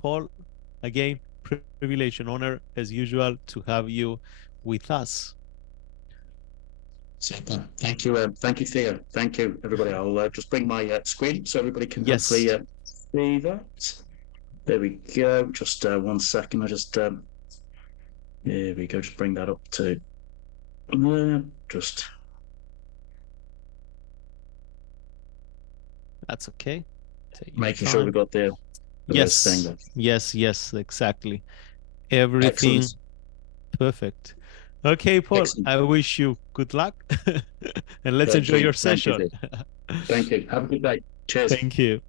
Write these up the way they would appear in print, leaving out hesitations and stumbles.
Paul, again, privilege and honor as usual to have you with us. Super. Thank you, Theo. Thank you, everybody. I'll just bring my screen so everybody can Yes. hopefully see that. There we go. Just 1 second. I just there we go. Just bring that up to just. That's okay. Making sure we got the yes, thing there. yes, exactly. Everything Excellent. perfect. Okay, Paul, Excellent. I wish you good luck and let's Thank enjoy you. your Thank you, session. Thank you. Have a good day. Cheers. Thank you.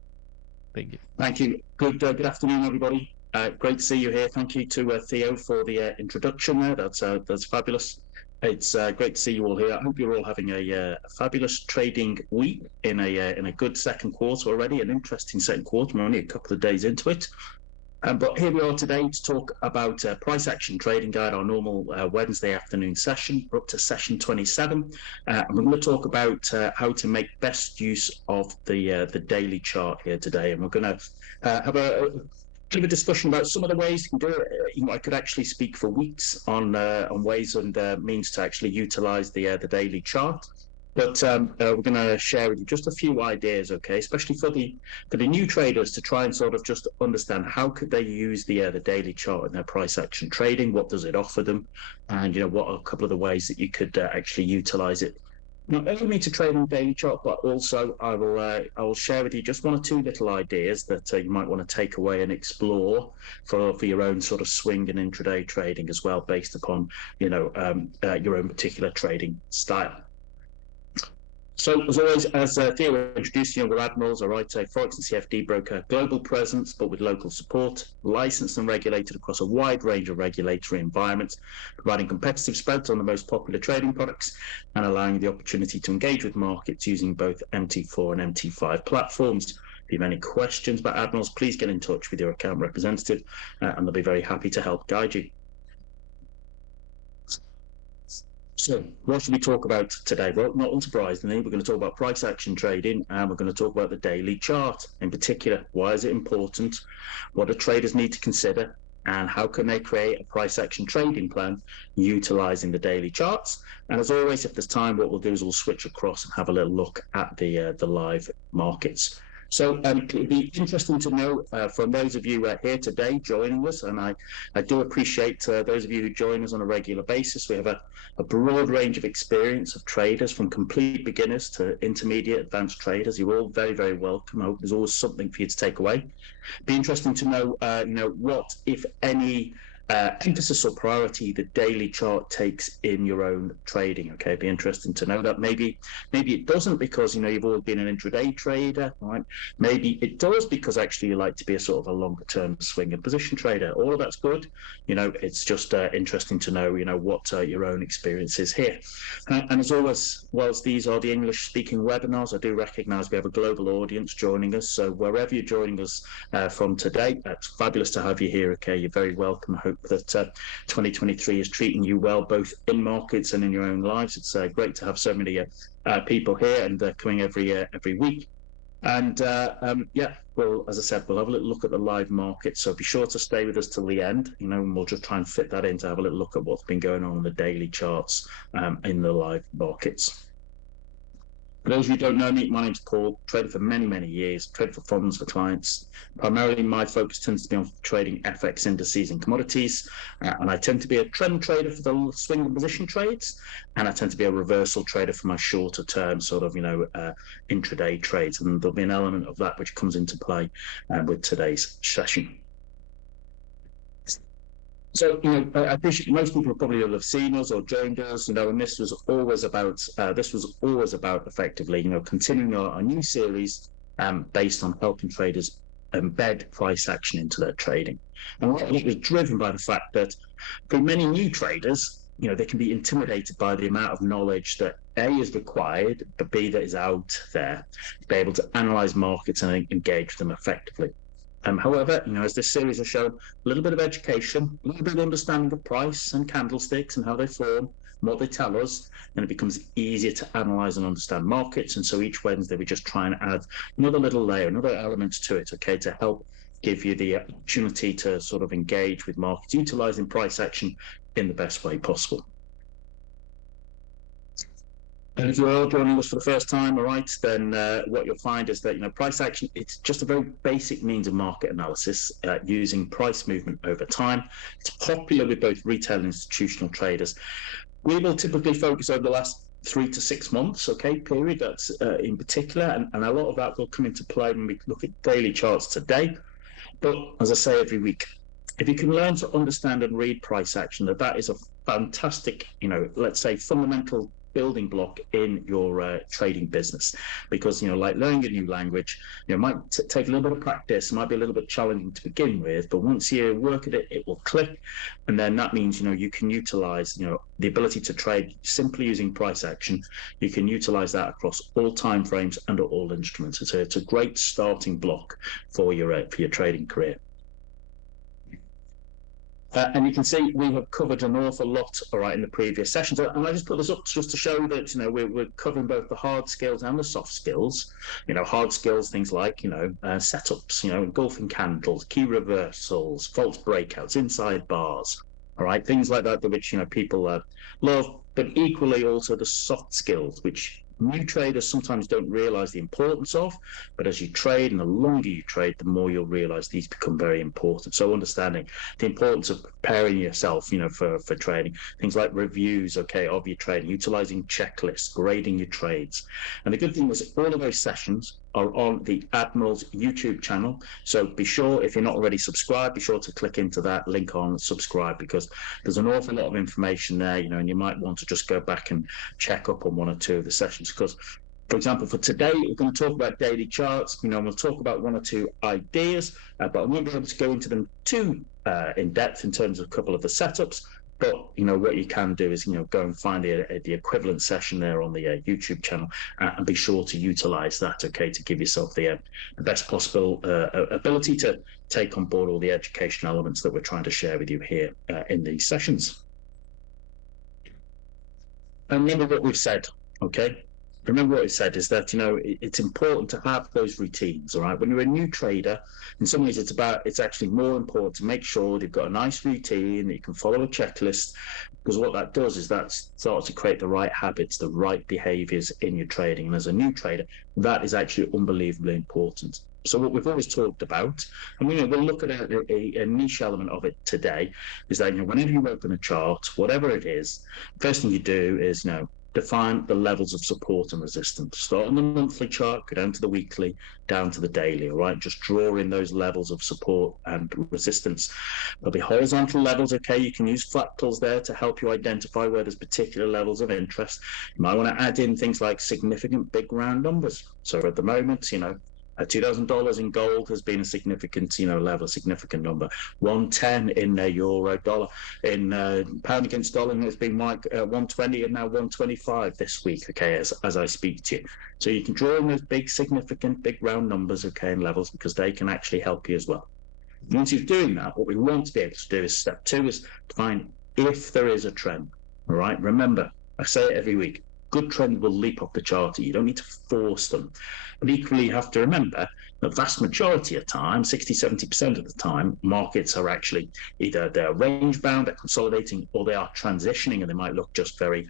Thank you. Thank you. Good afternoon, everybody. Great to see you here. Thank you to Theo for the introduction there. That's fabulous. It's great to see you all here. I hope you're all having a fabulous trading week in a good second quarter already, an interesting second quarter. We're only a couple of days into it. But here we are today to talk about Price Action Trading Guide, our normal Wednesday afternoon session. We're up to session 27. And we're going to talk about how to make best use of the daily chart here today. And we're going to have a bit of a discussion about some of the ways you can do it. I could actually speak for weeks on ways and means to actually utilize the daily chart. But we're going to share with you just a few ideas, okay, especially for the new traders to try and sort of just understand how could they use the daily chart in their price action trading. What does it offer them, and what are a couple of the ways that you could actually utilize it. Not only to trade on the daily chart, but also I will share with you just one or two little ideas that you might want to take away and explore for your own sort of swing and intraday trading as well, based upon your own particular trading style. So, as always, as Theo introduced, we're Admirals, a Forex and CFD broker, global presence, but with local support, licensed and regulated across a wide range of regulatory environments, providing competitive spreads on the most popular trading products and allowing the opportunity to engage with markets using both MT4 and MT5 platforms. If you have any questions about Admirals, please get in touch with your account representative and they'll be very happy to help guide you. So what should we talk about today? Well, not unsurprisingly, we're going to talk about price action trading and we're going to talk about the daily chart in particular. Why is it important? What do traders need to consider? And how can they create a price action trading plan utilizing the daily charts? And as always, if there's time, what we'll do is we'll switch across and have a little look at the live markets. So it'd be interesting to know from those of you here today joining us, and I do appreciate those of you who join us on a regular basis. We have a broad range of experience of traders, from complete beginners to intermediate advanced traders. You're all very, very welcome. I hope there's always something for you to take away. It'd be interesting to know, what, if any, emphasis or priority the daily chart takes in your own trading. Okay, it'd be interesting to know that. Maybe it doesn't, because you've all been an intraday trader, right? Maybe it does because actually you like to be a sort of a longer term swing and position trader. All of that's good. It's just interesting to know what your own experience is here. And as always, whilst these are the English speaking webinars, I do recognize we have a global audience joining us. So wherever you're joining us from today, it's fabulous to have you here. Okay, you're very welcome. I hope that 2023 is treating you well, both in markets and in your own lives. It's great to have so many people here and coming every week. And well, as I said, we'll have a little look at the live market. So be sure to stay with us till the end, and we'll just try and fit that in to have a little look at what's been going on the daily charts in the live markets. For those of you who don't know me, my name's Paul, traded for many, many years, traded for funds for clients. Primarily, my focus tends to be on trading FX indices and commodities, and I tend to be a trend trader for the swing and position trades, and I tend to be a reversal trader for my shorter term sort of, intraday trades, and there'll be an element of that which comes into play with today's session. So, I appreciate most people probably will have seen us or joined us, and this was always about effectively, continuing our new series based on helping traders embed price action into their trading. And it was driven by the fact that for many new traders, they can be intimidated by the amount of knowledge that A, is required, but B, that is out there to be able to analyze markets and engage with them effectively. However, as this series has shown, a little bit of education, a little bit of understanding of price and candlesticks and how they form, what they tell us, then it becomes easier to analyze and understand markets. And so each Wednesday, we just try and add another little layer, another element to it, okay, to help give you the opportunity to sort of engage with markets, utilizing price action in the best way possible. And if you're joining us for the first time, all right, then what you'll find is that, price action, it's just a very basic means of market analysis using price movement over time. It's popular with both retail and institutional traders. We will typically focus over the last 3 to 6 months, okay, period, that's in particular, and a lot of that will come into play when we look at daily charts today. But as I say every week, if you can learn to understand and read price action, that is a fantastic, let's say, fundamental building block in your trading business, because like learning a new language, it might take a little bit of practice, it might be a little bit challenging to begin with, but once you work at it, it will click, and then that means you can utilize the ability to trade simply using price action. You can utilize that across all time frames and all instruments. It's a great starting block for your trading career. And you can see we have covered an awful lot, all right, in the previous sessions. And I just put this up just to show that, we're covering both the hard skills and the soft skills. Hard skills, things like, setups, engulfing candles, key reversals, false breakouts, inside bars, all right, things like that, which, people love, but equally also the soft skills, which new traders sometimes don't realize the importance of, but as you trade and the longer you trade, the more you'll realize these become very important. So understanding the importance of preparing yourself, for trading, things like reviews, okay, of your trading, utilizing checklists, grading your trades. And the good thing is all of those sessions are on the Admiral's YouTube channel. So be sure, if you're not already subscribed, be sure to click into that link on subscribe, because there's an awful lot of information there, and you might want to just go back and check up on 1 or 2 of the sessions. Because, for example, for today, we're going to talk about daily charts. We'll talk about 1 or 2 ideas, but I won't be able to go into them too in depth in terms of a couple of the setups. But what you can do is go and find the equivalent session there on the YouTube channel, and be sure to utilize that, okay, to give yourself the best possible ability to take on board all the educational elements that we're trying to share with you here in these sessions. And remember what we've said, okay? Remember what we said is that, it's important to have those routines, all right? When you're a new trader, in some ways it's actually more important to make sure you've got a nice routine, that you can follow a checklist, because what that does is that starts to create the right habits, the right behaviors in your trading. And as a new trader, that is actually unbelievably important. So what we've always talked about, and we'll look at a niche element of it today, is that whenever you open a chart, whatever it is, first thing you do is define the levels of support and resistance. Start on the monthly chart, go down to the weekly, down to the daily, all right? Just draw in those levels of support and resistance. There'll be horizontal levels, okay? You can use fractals there to help you identify where there's particular levels of interest. You might want to add in things like significant big round numbers. So at the moment, $2,000 in gold has been a significant, level, a significant number. 110 in euro dollar, in pound against dollar, it's been like 120 and now 125 this week, okay, as I speak to you. So you can draw in those big, significant, big round numbers, okay, and levels, because they can actually help you as well. Once you're doing that, what we want to be able to do is step 2 is to find if there is a trend, all right? Remember, I say it every week, good trend will leap up the chart. You don't need to force them. But equally, you have to remember the vast majority of time, 60-70% of the time, markets are actually either they're range bound, they're consolidating, or they are transitioning, and they might look just very,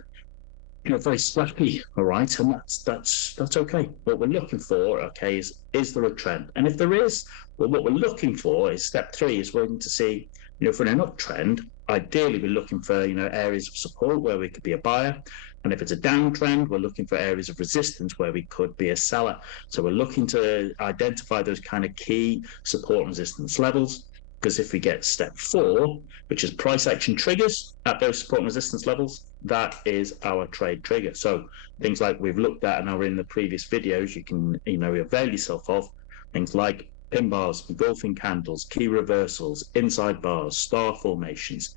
very slappy, all right? And that's okay. What we're looking for, okay, is there a trend? And if there is, well, what we're looking for is step 3 is we're going to see, for an uptrend, ideally we're looking for, areas of support where we could be a buyer. And if it's a downtrend, we're looking for areas of resistance where we could be a seller. So we're looking to identify those kind of key support and resistance levels, because if we get step 4, which is price action triggers at those support and resistance levels, that is our trade trigger. So things like we've looked at and are in the previous videos, you can, avail yourself of things like pin bars, engulfing candles, key reversals, inside bars, star formations.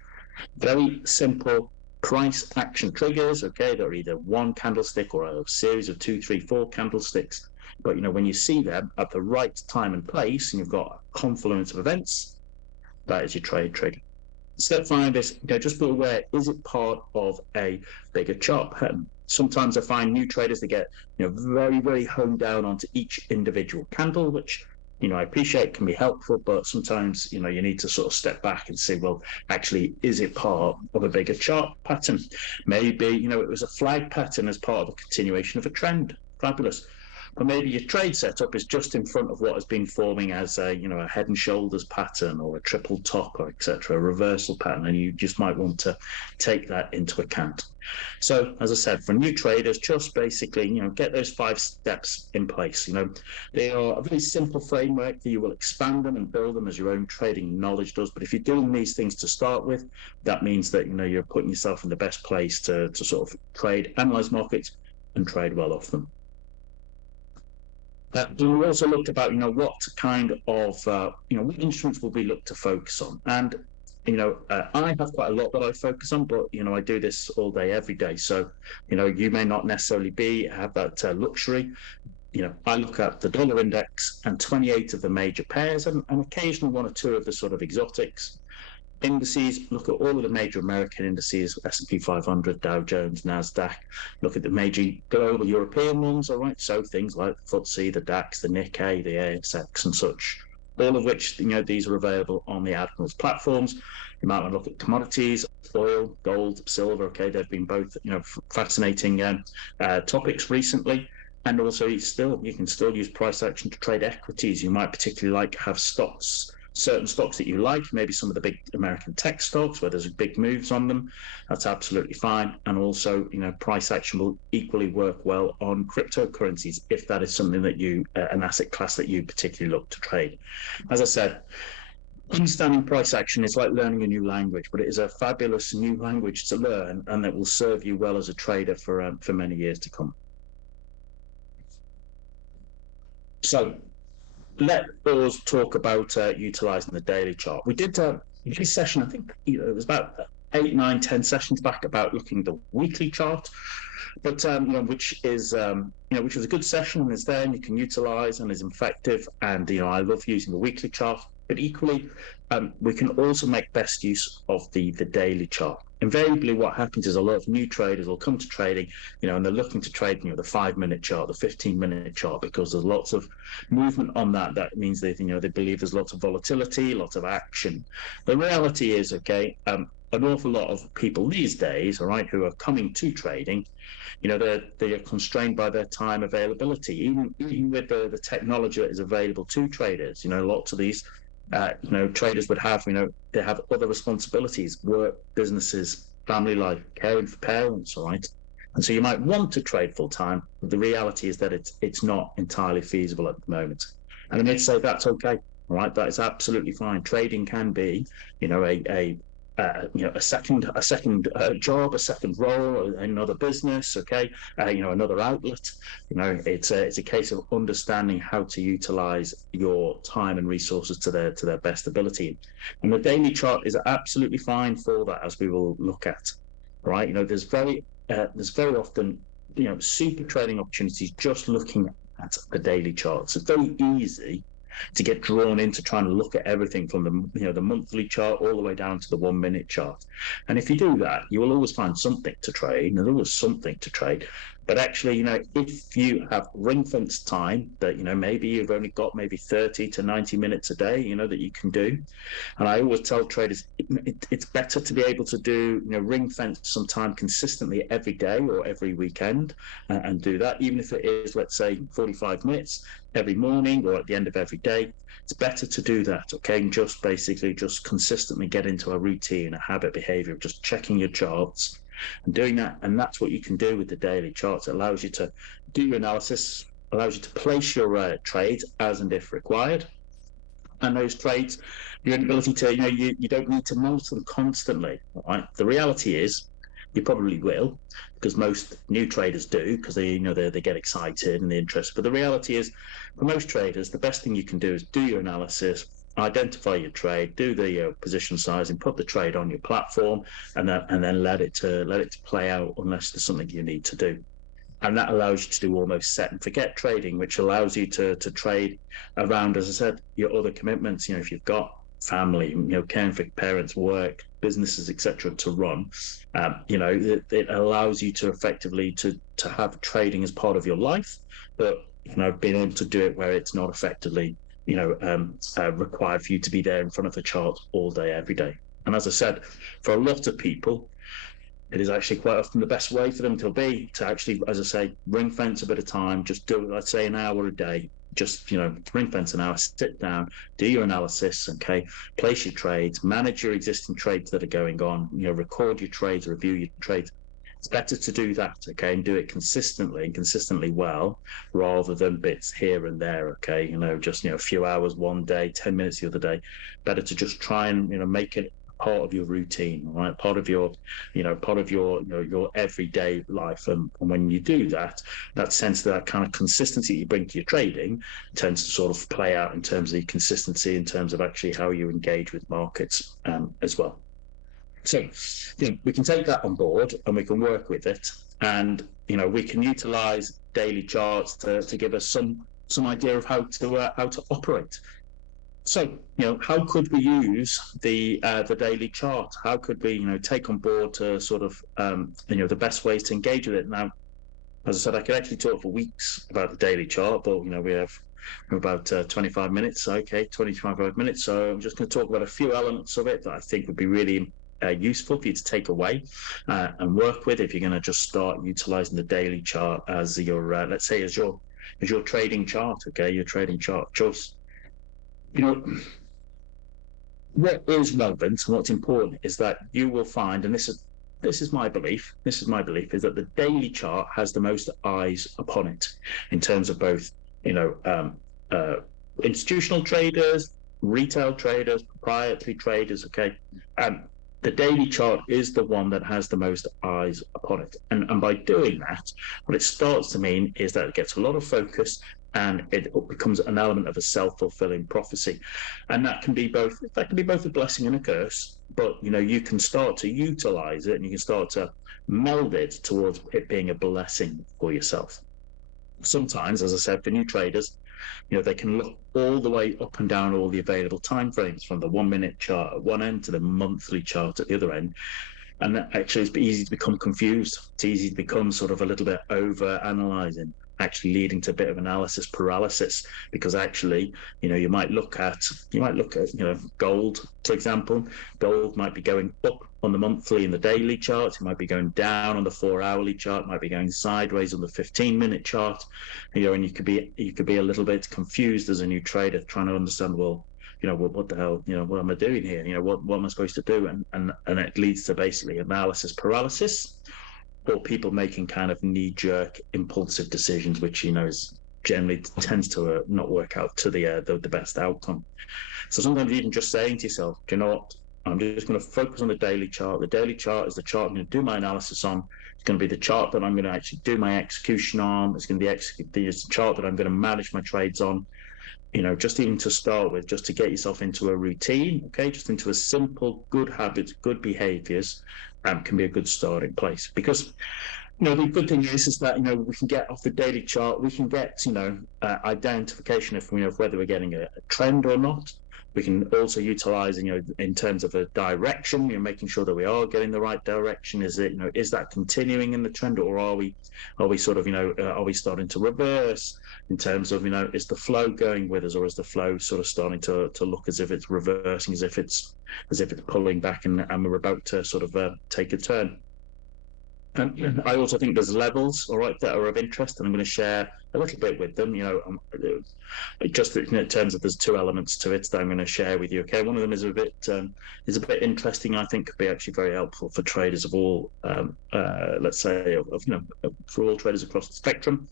Very simple price action triggers, okay, that are either one candlestick or a series of 2, 3, 4 candlesticks. But when you see them at the right time and place, and you've got a confluence of events, that is your trade trigger. Step 5 is, just be aware, is it part of a bigger chart pattern? Sometimes I find new traders that get, very, very honed down onto each individual candle, which, I appreciate can be helpful, but sometimes, you need to sort of step back and say, well, actually, is it part of a bigger chart pattern? Maybe, it was a flag pattern as part of a continuation of a trend. Fabulous. But maybe your trade setup is just in front of what has been forming as a, a head and shoulders pattern or a triple top or etc., a reversal pattern, and you just might want to take that into account. So, as I said, for new traders, just basically, get those 5 steps in place. They are a very simple framework that you will expand them and build them as your own trading knowledge does. But if you're doing these things to start with, that means that, you're putting yourself in the best place to sort of trade, analyze markets, and trade well off them. We also looked about, what kind of, what instruments will we look to focus on? And, I have quite a lot that I focus on, but, I do this all day, every day. So, you may not necessarily have that luxury. I look at the dollar index and 28 of the major pairs and occasionally 1 or 2 of the sort of exotics. Indices, look at all of the major American indices, S&P 500, Dow Jones, NASDAQ. Look at the major global European ones, all right? So things like the FTSE, the DAX, the Nikkei, the ASX and such, all of which, these are available on the Admiral's platforms. You might want to look at commodities, oil, gold, silver, okay? They've been both, fascinating topics recently. And also you can still use price action to trade equities. You might particularly like to have certain stocks that you like, maybe some of the big American tech stocks where there's big moves on them. That's absolutely fine. And also, price action will equally work well on cryptocurrencies if that is something that an asset class that you particularly look to trade. As I said, understanding price action is like learning a new language, but it is a fabulous new language to learn, and that will serve you well as a trader for many years to come. So, let us talk about utilizing the daily chart. We did a session, I think it was about 8, 9, 10 sessions back about looking at the weekly chart, but which was a good session and is there and you can utilize and is effective. And I love using the weekly chart, but equally we can also make best use of the daily chart. Invariably, what happens is a lot of new traders will come to trading, and they're looking to trade, the 5-minute chart, the 15-minute chart, because there's lots of movement on that. That means they believe there's lots of volatility, lots of action. The reality is, okay, an awful lot of people these days, all right, who are coming to trading, they are constrained by their time availability, even with the technology that is available to traders. Lots of these traders would have, they have other responsibilities, work, businesses, family life, caring for parents, all right? And so you might want to trade full time, but the reality is that it's not entirely feasible at the moment. And I may say that's okay, all right? That is absolutely fine. Trading can be, a second job, a second role, another business, okay, another outlet. It's a case of understanding how to utilize your time and resources to their best ability. And the daily chart is absolutely fine for that, as we will look at. Right? There's very often super trading opportunities just looking at the daily charts. It's very easy to get drawn into trying to look at everything from the monthly chart all the way down to the 1-minute chart. And if you do that, you will always find something to trade, and there's always something to trade. But actually, if you have ring-fenced time that, maybe you've only got maybe 30 to 90 minutes a day, that you can do. And I always tell traders, it's better to be able to do, ring-fence some time consistently every day or every weekend and do that, even if it is, let's say, 45 minutes every morning or at the end of every day. It's better to do that, okay? And just consistently get into a routine, a habit behavior of just checking your charts and doing that. And that's what you can do with the daily charts. It allows you to do your analysis, allows you to place your trades as and if required. And those trades, your ability to, you don't need to monitor them constantly, right? The reality is, you probably will, because most new traders do, because they get excited and they're interested. But the reality is, for most traders, the best thing you can do is do your analysis, identify your trade, do the position sizing, put the trade on your platform, and then let it play out unless there's something you need to do. And that allows you to do almost set and forget trading, which allows you to trade around, as I said, your other commitments. If you've got family, caring for parents, work, businesses, etc., to run. It allows you to effectively to have trading as part of your life, but being able to do it where it's not effectively required for you to be there in front of the chart all day, every day. And as I said, for a lot of people, it is actually quite often the best way for them to actually, as I say, ring fence a bit of time, just do, let's say, an hour a day, just, ring fence an hour, sit down, do your analysis, okay, place your trades, manage your existing trades that are going on, record your trades, review your trades. It's better to do that, okay, and do it consistently and consistently well, rather than bits here and there, okay, just, a few hours one day, 10 minutes the other day. Better to just try and, make it part of your routine, right? Part of your everyday life. And when you do that, that sense of that kind of consistency you bring to your trading tends to sort of play out in terms of the consistency, in terms of actually how you engage with markets as well. So, we can take that on board and we can work with it, and we can utilize daily charts to give us some idea of how to operate. So, how could we use the daily chart? How could we, take on board to sort of, the best ways to engage with it? Now, as I said, I could actually talk for weeks about the daily chart, but we have about 25 minutes. Okay, 25 minutes. So I'm just going to talk about a few elements of it that I think would be really useful for you to take away and work with if you're going to just start utilizing the daily chart as your, let's say, as your trading chart. Okay, your trading chart choice. What is relevant and what's important is that you will find, and this is my belief, is that the daily chart has the most eyes upon it in terms of both, institutional traders, retail traders, proprietary traders, okay? The daily chart is the one that has the most eyes upon it. And by doing that, what it starts to mean is that it gets a lot of focus, and it becomes an element of a self-fulfilling prophecy. And that can be both a blessing and a curse, but you can start to utilize it and you can start to meld it towards it being a blessing for yourself. Sometimes, as I said, for new traders, they can look all the way up and down all the available time frames, from the 1 minute chart at one end to the monthly chart at the other end. And that actually it's easy to become confused. It's easy to become sort of a little bit over analyzing, actually leading to a bit of analysis paralysis, because actually, you might look at gold, for example. Gold might be going up on the monthly and the daily chart. It might be going down on the 4-hourly chart. It might be going sideways on the 15-minute chart. And you could be a little bit confused as a new trader, trying to understand, well, what the hell, what am I doing here? What am I supposed to do? And it leads to basically analysis paralysis, or people making kind of knee-jerk impulsive decisions, which is generally tends to not work out to the best outcome. So sometimes even just saying to yourself, do you know what, I'm just going to focus on the daily chart. The daily chart is the chart I'm going to do my analysis on. It's going to be the chart that I'm going to actually do my execution on. It's going to be the chart that I'm going to manage my trades on. Just even to start with, just to get yourself into a routine, okay, just into a simple, good habits, good behaviors, can be a good starting place. Because, the good thing is that, we can get off the daily chart, we can get, identification of whether we're getting a trend or not. We can also utilize, in terms of a direction, making sure that we are getting the right direction. Is it, is that continuing in the trend, or are we sort of, are we starting to reverse in terms of, is the flow going with us, or is the flow sort of starting to look as if it's reversing, as if it's pulling back, and we're about to sort of take a turn. And I also think there's levels, all right, that are of interest, and I'm going to share a little bit with them. Just in terms of, there's two elements to it that I'm going to share with you. Okay, one of them is a bit interesting. I think could be actually very helpful for traders of all, let's say, for all traders across the spectrum.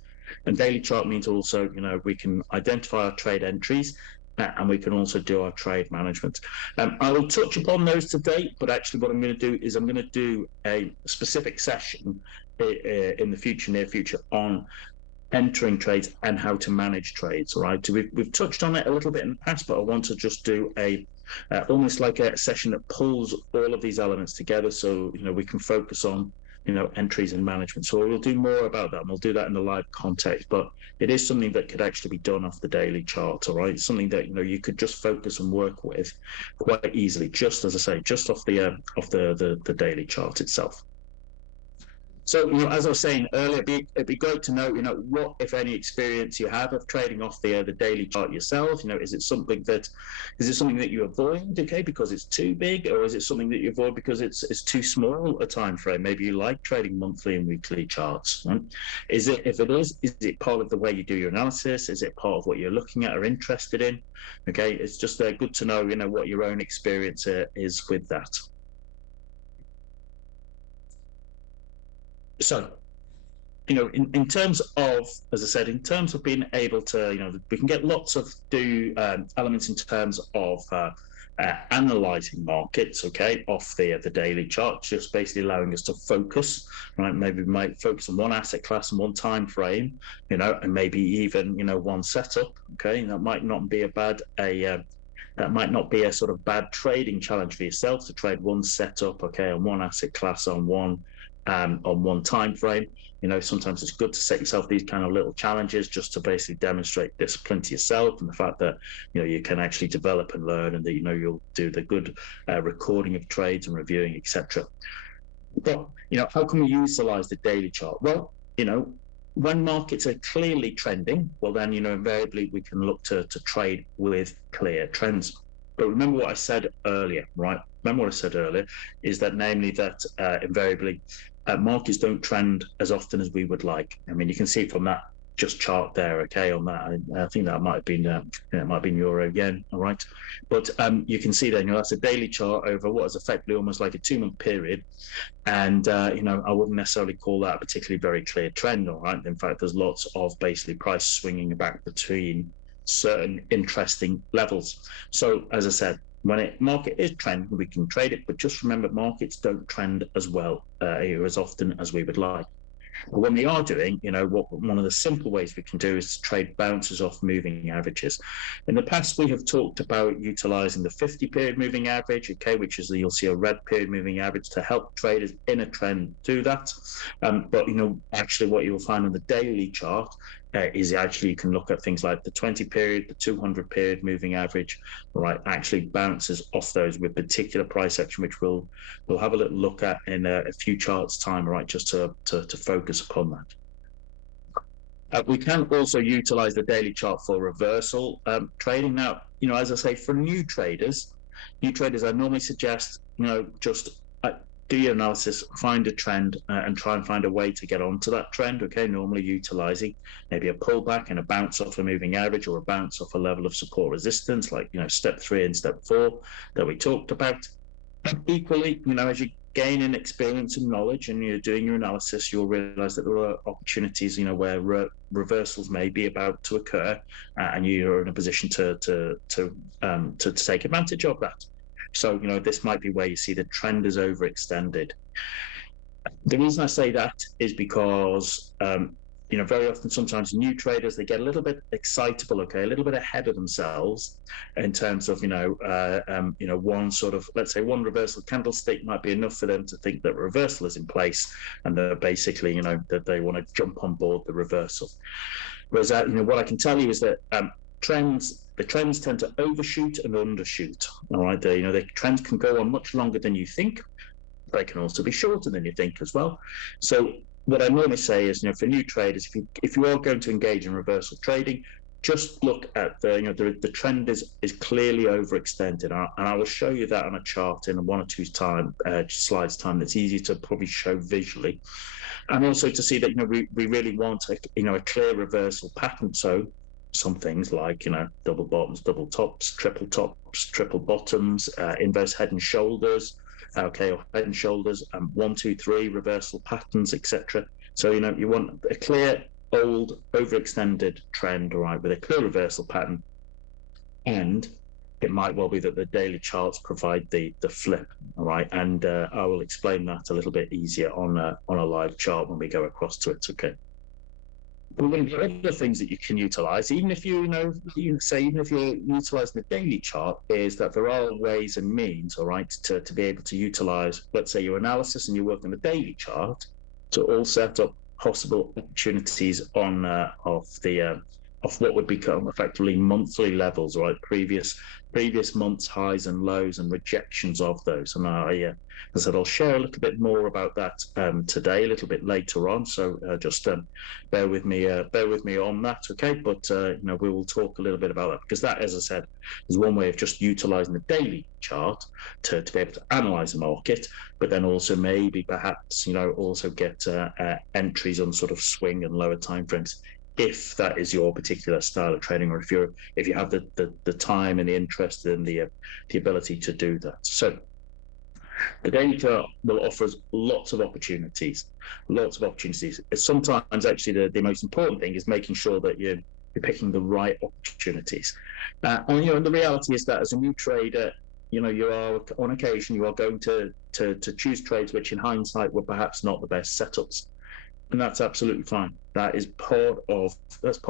And daily chart means also, we can identify our trade entries, and we can also do our trade management. I will touch upon those today, but actually what I'm going to do is I'm going to do a specific session in the near future on entering trades and how to manage trades. All right, so we've touched on it a little bit in the past, but I want to just do almost like a session that pulls all of these elements together, so we can focus on entries and management. So we'll do more about that, and we'll do that in the live context. But it is something that could actually be done off the daily chart, all right? Something that you could just focus and work with quite easily, just as I say, just off the daily chart itself. So, as I was saying earlier, it'd be great to know, what, if any, experience you have of trading off the daily chart yourself. Is it something that you avoid, okay, because it's too big, or is it something that you avoid because it's too small a time frame? Maybe you like trading monthly and weekly charts. Right? If it is it part of the way you do your analysis? Is it part of what you're looking at or interested in? Okay, it's just good to know, what your own experience is with that. So, in terms of, as I said, in terms of being able to, we can get lots of elements in terms of analyzing markets, okay, off the daily chart, just basically allowing us to focus, right? Maybe we might focus on one asset class and one time frame, and maybe even, one setup, okay. That might not be that might not be a sort of bad trading challenge for yourself to trade one setup, okay, on one asset class on one time frame. Sometimes it's good to set yourself these kind of little challenges just to basically demonstrate discipline to yourself, and the fact that you can actually develop and learn, and that you'll do the good recording of trades and reviewing, etc. But how can we utilize the daily chart? Well, when markets are clearly trending, well then invariably we can look to trade with clear trends. But remember what I said earlier, right? Remember what I said earlier is that, namely, that invariably markets don't trend as often as we would like. I mean, you can see from that just chart there, okay, on that. I think that might have been euro yen, all right. But you can see then, that's a daily chart over what is effectively almost like a 2-month period. And, I wouldn't necessarily call that a particularly very clear trend, all right. In fact, there's lots of basically price swinging back between certain interesting levels. So, as I said, when market is trending, we can trade it, but just remember, markets don't trend as well as often as we would like. But when we are doing, one of the simple ways we can do is to trade bounces off moving averages. In the past, we have talked about utilizing the 50-period moving average, okay, which is you'll see a red period moving average to help traders in a trend do that. But actually, what you'll find on the daily chart is actually you can look at things like the 20-period, the 200-period moving average, right? Actually bounces off those with particular price action, which we'll have a little look at in a few charts time, right? Just to focus upon that. We can also utilize the daily chart for reversal trading. Now, as I say, for new traders, I normally suggest, just do your analysis, find a trend, and try and find a way to get onto that trend, okay? Normally utilizing maybe a pullback and a bounce off a moving average, or a bounce off a level of support resistance, like, step 3 and step 4 that we talked about. But equally, as you gain in experience and knowledge and you're doing your analysis, you'll realize that there are opportunities, where reversals may be about to occur, and you're in a position to take advantage of that. So, this might be where you see the trend is overextended. The reason I say that is because, very often, sometimes new traders, they get a little bit excitable, okay, a little bit ahead of themselves in terms of, one sort of, let's say, one reversal candlestick might be enough for them to think that reversal is in place, and they're basically, that they want to jump on board the reversal. Whereas, what I can tell you is that the trends tend to overshoot and undershoot. All right, the trends can go on much longer than you think. They can also be shorter than you think as well. So what I normally say is, for new traders, if you are going to engage in reversal trading, just look at the trend is clearly overextended, and I will show you that on a chart in 1 or 2 slides time. That's easy to probably show visually, and also to see that we really want a clear reversal pattern. So some things like double bottoms, double tops, triple bottoms, inverse head and shoulders, okay, or head and shoulders, 1, 2, 3 reversal patterns, etc. So you want a clear old overextended trend, all right, with a clear reversal pattern, and it might well be that the daily charts provide the flip, all right, and I will explain that a little bit easier on a live chart when we go across to it, okay. But then there are other things that you can utilize, even if even if you're utilizing the daily chart, is that there are ways and means, all right, to be able to utilize, let's say, your analysis and you work on the daily chart to all set up possible opportunities on of what would become effectively monthly levels, right? Previous months' highs and lows and rejections of those. And as I said, I'll share a little bit more about that today, a little bit later on. So just bear with me on that, okay? But we will talk a little bit about that, because that, as I said, is one way of just utilizing the daily chart to be able to analyze the market, but then also maybe perhaps also get entries on sort of swing and lower timeframes, if that is your particular style of trading, or if you have the time and the interest and the ability to do that. So the daily chart will offer us lots of opportunities. Sometimes actually the most important thing is making sure that you're picking the right opportunities. And the reality is that as a new trader, you are on occasion you are going to choose trades which in hindsight were perhaps not the best setups. And that's absolutely fine. That's part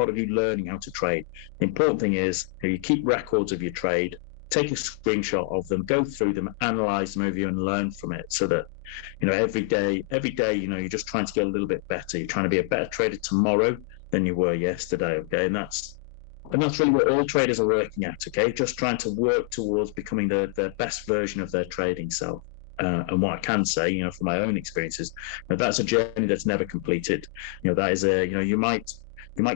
of you learning how to trade. The important thing is you keep records of your trade, take a screenshot of them, go through them, analyze them over you, and learn from it, so that every day you're just trying to get a little bit better. You're trying to be a better trader tomorrow than you were yesterday. Okay, and that's really what all traders are working at. Okay, just trying to work towards becoming the best version of their trading self. And what I can say, from my own experiences, that's a journey that's never completed. That is you might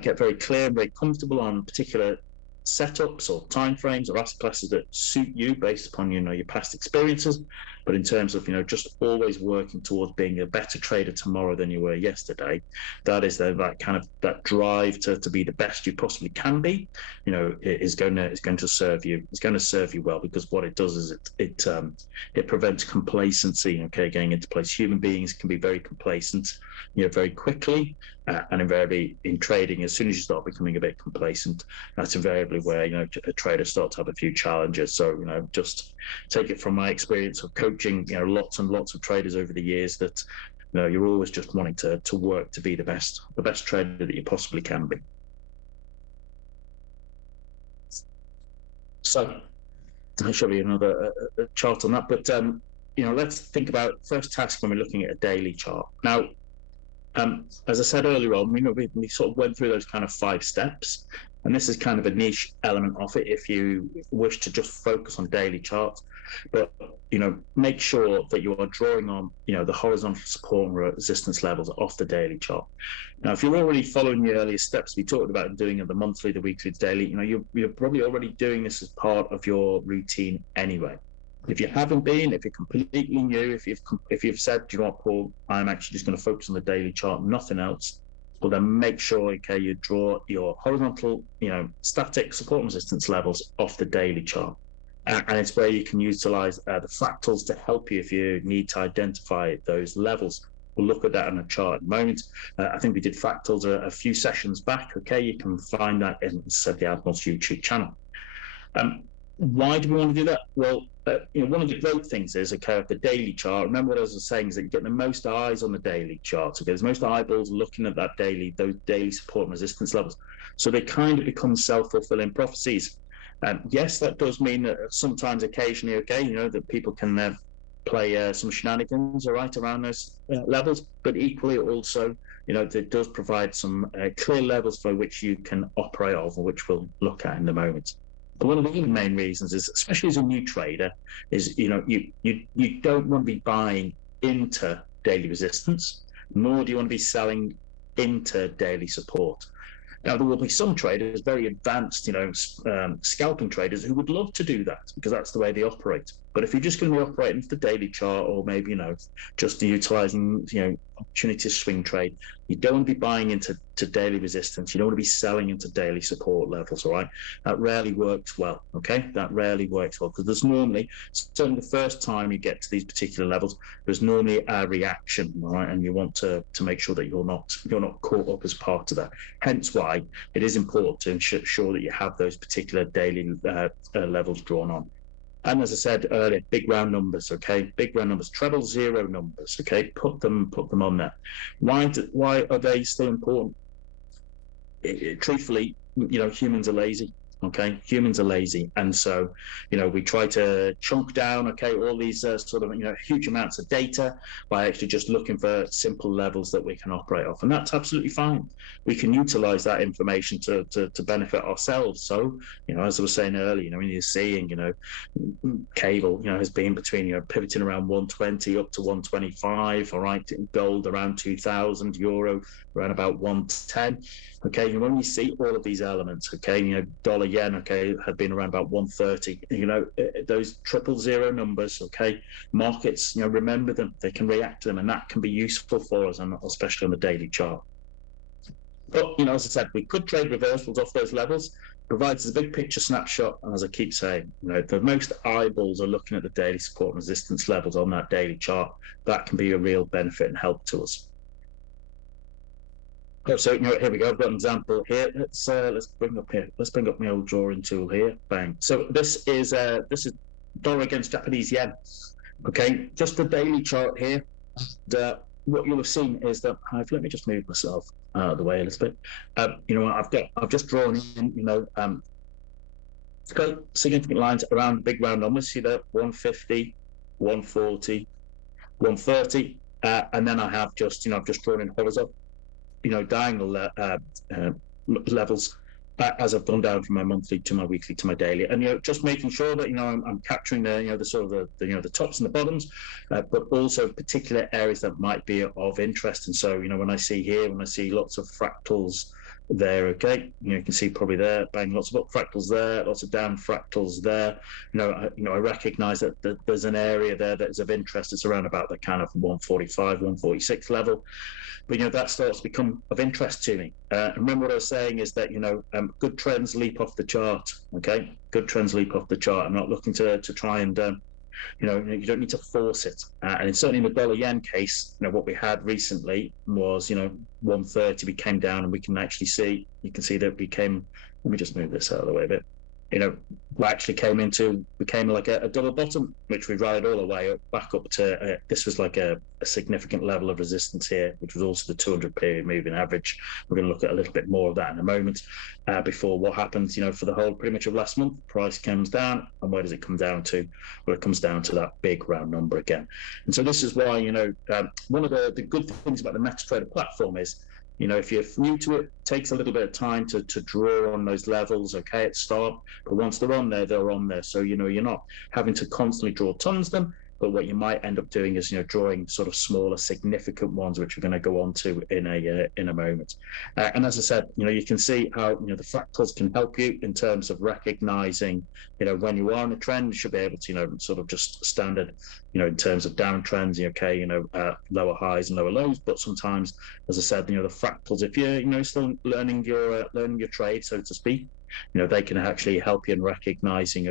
get very clear and very comfortable on particular setups or timeframes or asset classes that suit you based upon your past experiences. But in terms of just always working towards being a better trader tomorrow than you were yesterday, that is that drive to be the best you possibly can be. Is going to serve you. It's going to serve you well, because what it does is it prevents complacency. Okay, getting into place. Human beings can be very complacent, very quickly, and invariably in trading, as soon as you start becoming a bit complacent, that's invariably where a trader starts to have a few challenges. So just take it from my experience of coaching lots and lots of traders over the years, that you're always just wanting to work to be the best trader that you possibly can be. So I'll show you another chart on that, but let's think about first task when we're looking at a daily chart. Now, as I said earlier on, we sort of went through those kind of 5 steps, and this is kind of a niche element of it if you wish to just focus on daily charts. But make sure that you are drawing on the horizontal support and resistance levels off the daily chart. Now, if you're already following the earlier steps we talked about, doing the monthly, the weekly, the daily, you're probably already doing this as part of your routine anyway. If you haven't been, if you're completely new, if you've said, do you know what, Paul, I'm actually just going to focus on the daily chart, nothing else, well then make sure, okay, you draw your horizontal, static support and resistance levels off the daily chart. And it's where you can utilize the fractals to help you if you need to identify those levels. We'll look at that in a chart in a moment. I think we did fractals a few sessions back. Okay, you can find that in the Admiral's YouTube channel. Why do we want to do that? Well, one of the great things is, okay, the daily chart, remember what I was saying, is that you get the most eyes on the daily chart. Okay, there's most eyeballs looking at those daily support and resistance levels. So they kind of become self-fulfilling prophecies. Yes, that does mean that sometimes, occasionally, okay, that people can play some shenanigans, all right, around those levels, but equally also, it does provide some clear levels for which you can operate over, which we'll look at in a moment. But one of the main reasons is, especially as a new trader, is you don't want to be buying into daily resistance, nor do you want to be selling into daily support. Now, there will be some traders, very advanced, scalping traders, who would love to do that because that's the way they operate. But if you're just going to be operating for the daily chart, or maybe, just utilizing, opportunity to swing trade, you don't want to be buying into daily resistance. You don't want to be selling into daily support levels, all right? That rarely works well, okay? That rarely works well, because there's normally, certainly the first time you get to these particular levels, there's normally a reaction, all right? And you want to make sure that you're not caught up as part of that. Hence why it is important to ensure that you have those particular daily levels drawn on. And as I said earlier, big round numbers, okay? Big round numbers, treble zero numbers, okay? Put them on there. Why are they still important? truthfully, humans are lazy. Okay, humans are lazy, and so we try to chunk down all these sort of huge amounts of data by actually just looking for simple levels that we can operate off, and that's absolutely fine. We can utilize that information to benefit ourselves. So as I was saying earlier, when you're seeing cable has been between pivoting around 120 up to 125, all right, gold around 2,000, euro around about 110. Okay, when you see all of these elements, dollar yen, had been around about 130. Those 000 numbers, markets, remember them. They can react to them, and that can be useful for us, and especially on the daily chart. But as I said, we could trade reversals off those levels. Provides a big picture snapshot, and as I keep saying, the most eyeballs are looking at the daily support and resistance levels on that daily chart. That can be a real benefit and help to us. So here we go. I've got an example here. Let's bring up my old drawing tool here. Bang. So this is dollar against Japanese yen. Okay, just the daily chart here. And, what you'll have seen is that let me just move myself out of the way a little bit. I've just drawn in it's got significant lines around the big round numbers. See that 150, 140, 130, and then I have just I've just drawn in horizontal diagonal levels as I've gone down from my monthly to my weekly to my daily, and just making sure that I'm capturing the the sort of the tops and the bottoms, but also particular areas that might be of interest. And so when I see lots of fractals there, you can see probably there, bang, lots of up fractals there, lots of down fractals there. I recognize that there's an area there that is of interest. It's around about the kind of 145, 146 level. But that starts to become of interest to me. Remember what I was saying is that good trends leap off the chart. Okay, good trends leap off the chart. I'm not looking to try and you don't need to force it. And certainly in the dollar yen case, what we had recently was 130. We came down, and we can actually see. You can see that we came. Let me just move this out of the way a bit. We actually became like a double bottom, which we ride all the way up, back up to, this was like a significant level of resistance here, which was also the 200 period moving average. We're going to look at a little bit more of that in a moment. Before what happens, for the whole pretty much of last month, price comes down, and where does it come down to? Well, it comes down to that big round number again. And so this is why, one of the good things about the MetaTrader platform is, if you're new to it, it takes a little bit of time to draw on those levels, at start. But once they're on there, they're on there. So, you're not having to constantly draw tons of them. But what you might end up doing is, drawing sort of smaller, significant ones, which we're going to go on to in a moment. And as I said, you can see how the fractals can help you in terms of recognizing, when you are in a trend. You should be able to, sort of just standard, in terms of downtrends, lower highs and lower lows. But sometimes, as I said, the fractals, if you're still learning your trade, so to speak, they can actually help you in recognizing,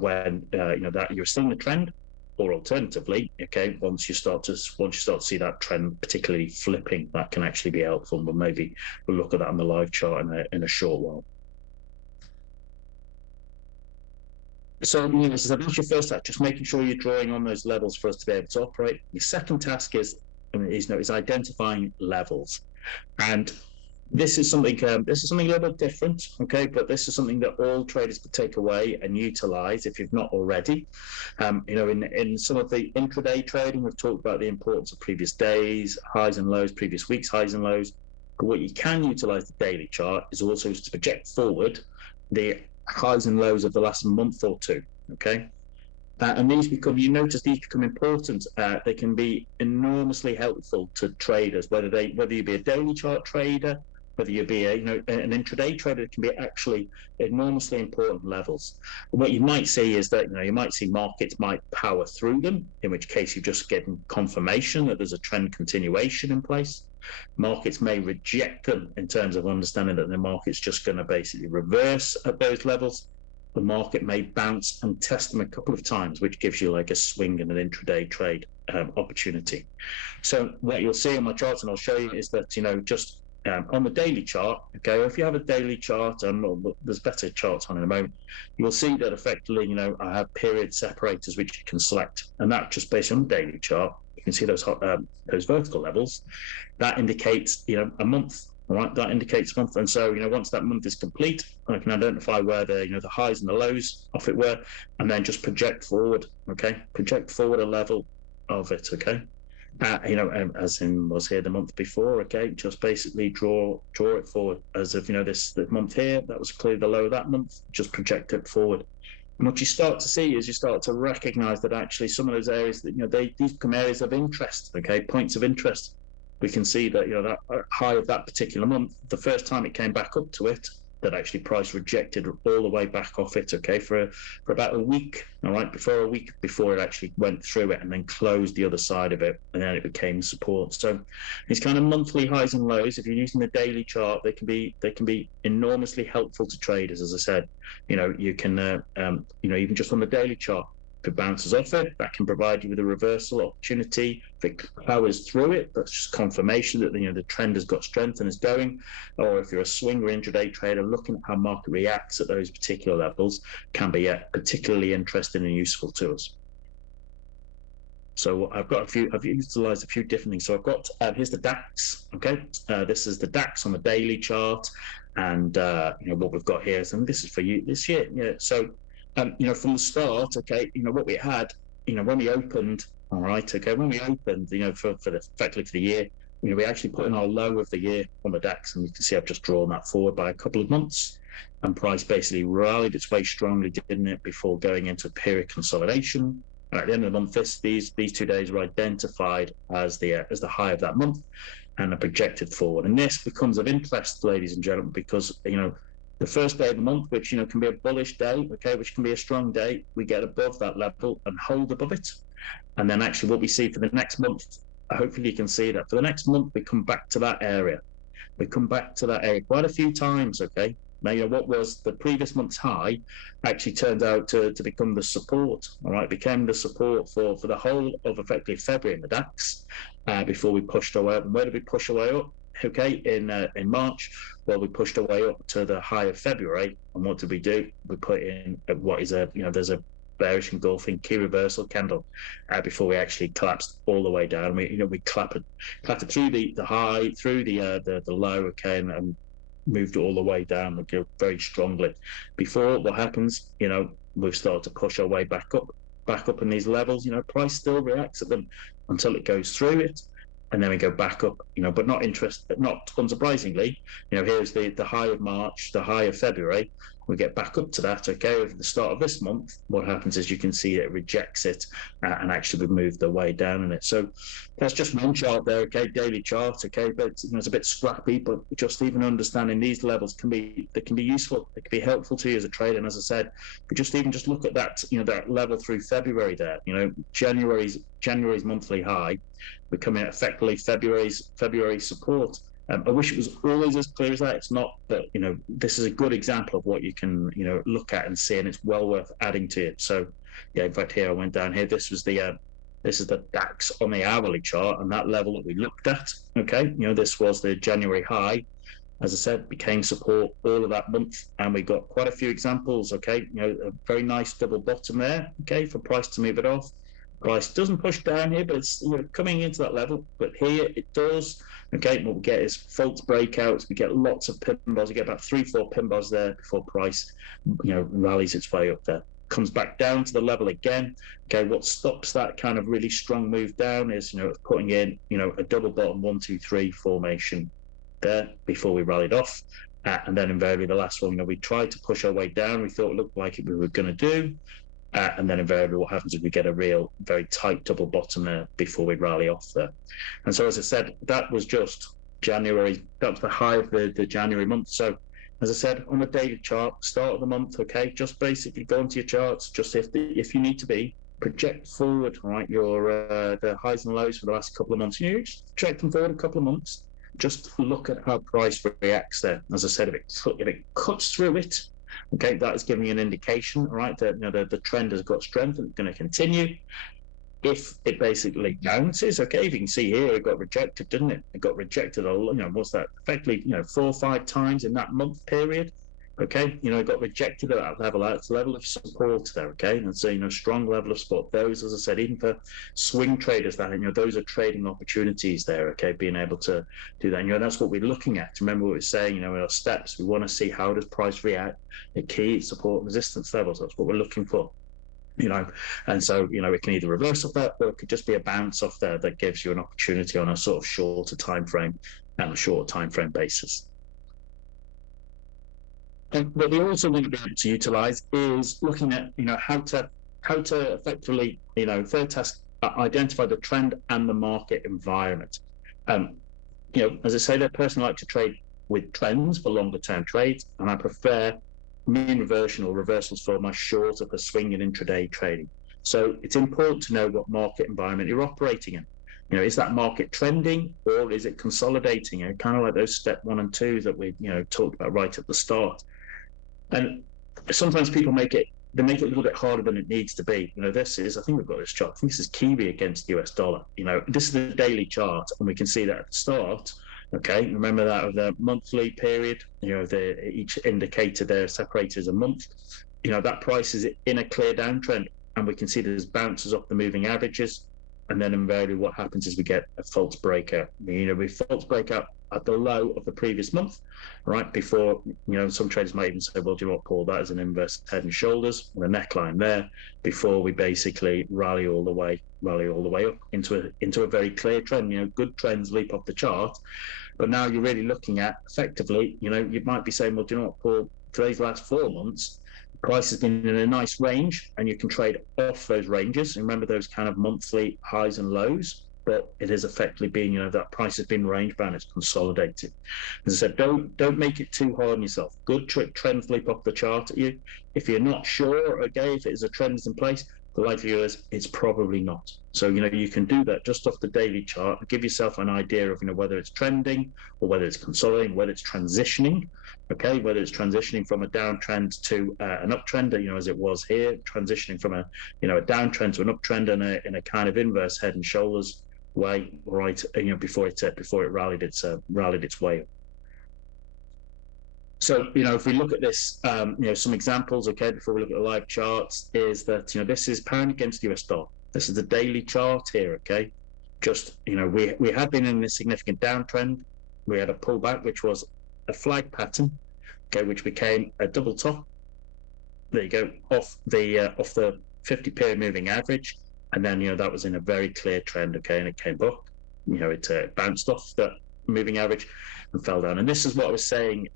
when that you're seeing the trend, or alternatively, once you start to see that trend particularly flipping, that can actually be helpful. But maybe we'll look at that on the live chart in a short while. So, as I said, that's your first task, just making sure you're drawing on those levels for us to be able to operate. Your second task is identifying levels, and this is something a little bit different, but this is something that all traders could take away and utilize if you've not already. In some of the intraday trading, we've talked about the importance of previous days, highs and lows, previous weeks, highs and lows. But what you can utilize the daily chart is also to project forward the highs and lows of the last month or two, and these become important. They can be enormously helpful to traders, whether you be a daily chart trader, whether you be an intraday trader. It can be actually enormously important levels. What you might see is that you might see markets might power through them, in which case you've just given confirmation that there's a trend continuation in place. Markets may reject them in terms of understanding that the market's just going to basically reverse at those levels. The market may bounce and test them a couple of times, which gives you like a swing and an intraday trade opportunity. So what you'll see on my charts, and I'll show you, is that just on the daily chart, if you have a daily chart, there's better charts on in a moment, you'll see that effectively, I have period separators which you can select, and that just based on the daily chart, you can see those vertical levels. That indicates, a month. All right, that indicates a month. And so, once that month is complete, I can identify where the highs and the lows of it were, and then just project forward. Okay, project forward a level of it. Okay. As in was here the month before, okay, just basically draw it forward as if, this month here, that was clearly the low of that month, just project it forward. And what you start to see is you start to recognize that actually some of those areas that, these become areas of interest, okay, points of interest. We can see that, that high of that particular month, the first time it came back up to it, that actually price rejected all the way back off it, okay, for about a week, all right, before it actually went through it and then closed the other side of it, and then it became support. So these kind of monthly highs and lows, if you're using the daily chart, they can be enormously helpful to traders. As I said, you can even just on the daily chart, if it bounces off it, that can provide you with a reversal opportunity. If it powers through it, that's just confirmation that the trend has got strength and is going. Or if you're a swing or intraday trader, looking at how market reacts at those particular levels can be particularly interesting and useful to us. So I've utilized a few different things. So I've got here's the DAX. Okay, this is the DAX on the daily chart, and what we've got here is, and this is for you this year. So from the start, okay, what we had, when we opened, all right, okay, when we opened, effectively for the year, we actually put in our low of the year on the DAX, and you can see I've just drawn that forward by a couple of months, and price basically rallied its way strongly, didn't it, before going into a period consolidation. And at the end of the month, these 2 days were identified as the high of that month, and are projected forward. And this becomes of interest, ladies and gentlemen, because the first day of the month, which can be a bullish day, okay, which can be a strong day, we get above that level and hold above it. And then actually what we see for the next month, hopefully you can see that for the next month we come back to that area. We come back to that area quite a few times, okay. Now, what was the previous month's high actually turned out to become the support, all right, became the support for the whole of effectively February in the DAX before we pushed our way up. And where did we push our way up? Okay, in March, well, we pushed our way up to the high of February, and what did we do? We put in what is there's a bearish engulfing key reversal candle before we actually collapsed all the way down. We clattered through the high, through the low, okay, and moved all the way down very strongly. Before what happens, we've started to push our way back up in these levels. Price still reacts at them until it goes through it. And then we go back up, but not unsurprisingly, here's the high of March, the high of February. We get back up to that, okay, at the start of this month. What happens is you can see it rejects it and actually moved the way down in it. So that's just one chart there, okay, daily chart, okay, but it's a bit scrappy, but just even understanding these levels can be useful. It can be helpful to you as a trader. And as I said, but just look at that, that level through February there, January's monthly high. We're coming at effectively February's support. I wish it was always as clear as that. It's not, but this is a good example of what you can look at and see, and it's well worth adding to it. So yeah, in fact, here I went down here. This is the DAX on the hourly chart, and that level that we looked at. Okay, this was the January high. As I said, became support all of that month, and we got quite a few examples. Okay, a very nice double bottom there. Okay, for price to move it off. Price doesn't push down here, but it's coming into that level. But here it does. Okay, what we get is false breakouts. We get lots of pin bars. We get about 3-4 pin bars there before price, rallies its way up there. Comes back down to the level again. Okay, what stops that kind of really strong move down is putting in a double bottom 1, 2, 3 formation there before we rallied off. And then invariably the last one, we tried to push our way down. We thought it looked like we were going to do. And then invariably what happens is we get a real very tight double bottom there before we rally off there. And so as I said, that was just January. That was the high of the January month. So as I said, on a daily chart, start of the month, okay, just basically go into your charts, just if you need to be, project forward, right, your the highs and lows for the last couple of months. Just project them forward a couple of months. Just look at how price reacts there. As I said, if it cuts through it, okay, that is giving you an indication, right, that the trend has got strength and it's going to continue. If it basically bounces, okay, if you can see here, it got rejected, didn't it? It got rejected, what's that? Effectively, 4 or 5 times in that month period. Okay, it got rejected at that level. That's a level of support there. Okay, and so strong level of support. Those, as I said, even for swing traders, that those are trading opportunities there. Okay, being able to do that. That's what we're looking at. Remember what we're saying. In our steps, we want to see how does price react at key support resistance levels. That's what we're looking for. And so it can either reverse off that, or it could just be a bounce off there that gives you an opportunity on a sort of shorter time frame and a short time frame basis. And what we also want to be able to utilize is looking at how to effectively third task, identify the trend and the market environment. As I say, that person like to trade with trends for longer term trades, and I prefer mean reversion or reversals for my shorter for swing and intraday trading. So it's important to know what market environment you're operating in. Is that market trending or is it consolidating? Kind of like those step 1 and 2 that we talked about right at the start. And sometimes people make it a little bit harder than it needs to be. This is, I think we've got this chart. I think this is Kiwi against US dollar. This is the daily chart, and we can see that at the start. Okay, remember that of the monthly period. Each indicator there separated as a month. That price is in a clear downtrend, and we can see there's bounces off the moving averages. And then invariably what happens is we get a false breakout. We false breakout at the low of the previous month, right before, some traders might even say, well, do you know what, Paul, that is an inverse head and shoulders and a neckline there before we basically rally all the way up into a very clear trend. Good trends leap off the chart, but now you're really looking at effectively, you might be saying, well, do you know what, Paul, today's last 4 months, price has been in a nice range, and you can trade off those ranges. And remember those kind of monthly highs and lows, but it has effectively been, that price has been range bound, it's consolidated. As I said, don't make it too hard on yourself. Good trend flip off the chart at you. If you're not sure, okay, if it is a trend that's in place, the likelihood is it's probably not. So you can do that just off the daily chart and give yourself an idea of whether it's trending or whether it's consolidating, whether it's transitioning. Okay, whether it's transitioning from a downtrend to an uptrend, as it was here, transitioning from a downtrend to an uptrend in a kind of inverse head and shoulders way, right? Before it rallied its way up. So if we look at this, some examples, okay, before we look at the live charts, is that this is pound against US dollar. This is the daily chart here, okay. Just we had been in a significant downtrend. We had a pullback, which was a flag pattern, okay, which became a double top. There you go, off the 50 period moving average, and then that was in a very clear trend, okay, and it came up. It bounced off that moving average and fell down. And this is what I was saying